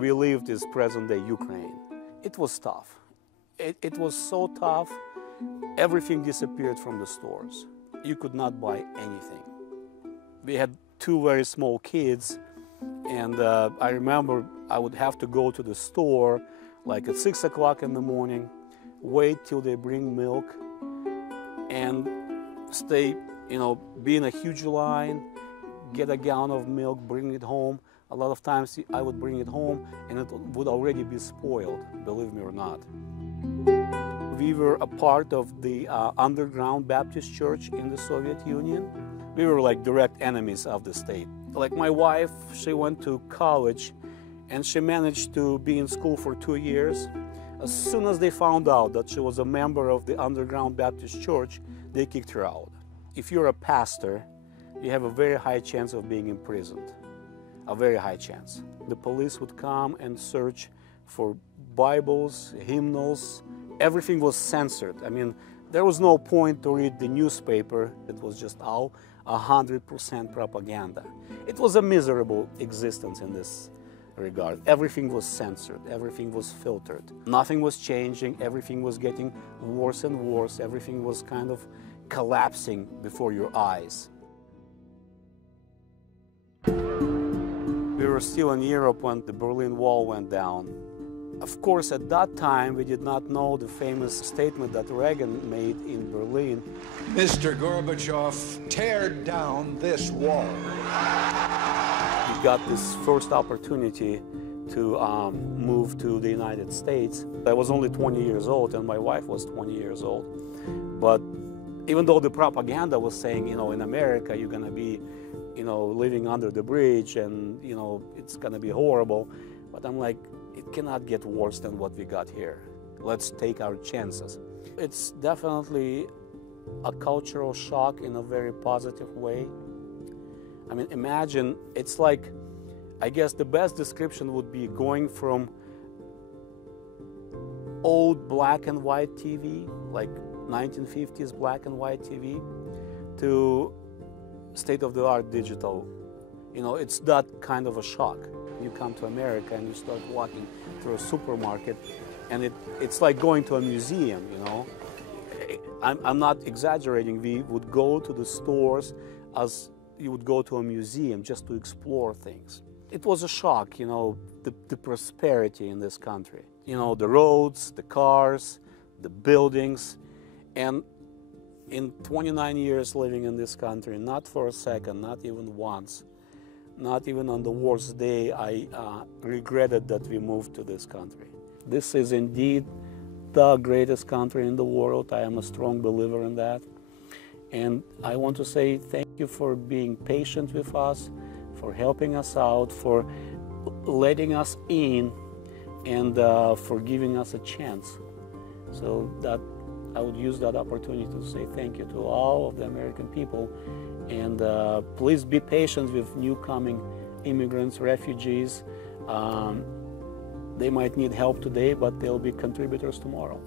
we lived is present-day Ukraine. It was tough. It was so tough, everything disappeared from the stores. You could not buy anything. We had two very small kids, and I remember I would have to go to the store like at 6 o'clock in the morning, wait till they bring milk, and stay, be in a huge line, get a gallon of milk, bring it home. A lot of times I would bring it home and it would already be spoiled, believe me or not. We were a part of the underground Baptist church in the Soviet Union. We were like direct enemies of the state. Like my wife, she went to college and she managed to be in school for 2 years. As soon as they found out that she was a member of the underground Baptist church, they kicked her out. If you're a pastor, you have a very high chance of being imprisoned. A very high chance. The police would come and search for Bibles, hymnals. Everything was censored. I mean, there was no point to read the newspaper. It was just all 100% propaganda. It was a miserable existence in this regard. Everything was censored. Everything was filtered. Nothing was changing. Everything was getting worse and worse. Everything was kind of collapsing before your eyes. We were still in Europe when the Berlin Wall went down. Of course, at that time, we did not know the famous statement that Reagan made in Berlin. Mr. Gorbachev, tear down this wall. We got this first opportunity to move to the United States. I was only 20 years old and my wife was 20 years old. But even though the propaganda was saying, in America, you're gonna be, living under the bridge and, it's gonna be horrible. But I'm like, it cannot get worse than what we got here. Let's take our chances. It's definitely a cultural shock in a very positive way. I mean, imagine, it's like, I guess the best description would be going from old black and white TV, like 1950s black and white TV, to state-of-the-art digital. It's that kind of a shock. You come to America and you start walking through a supermarket and it's like going to a museum, I'm not exaggerating. We would go to the stores as you would go to a museum just to explore things. It was a shock, the prosperity in this country. The roads, the cars, the buildings. And in 29 years living in this country, not for a second, not even once, not even on the worst day, I regretted that we moved to this country. This is indeed the greatest country in the world. I am a strong believer in that. And I want to say thank you for being patient with us, for helping us out, for letting us in, and for giving us a chance. So that I would use that opportunity to say thank you to all of the American people. And please be patient with new coming immigrants, refugees. They might need help today, but they'll be contributors tomorrow.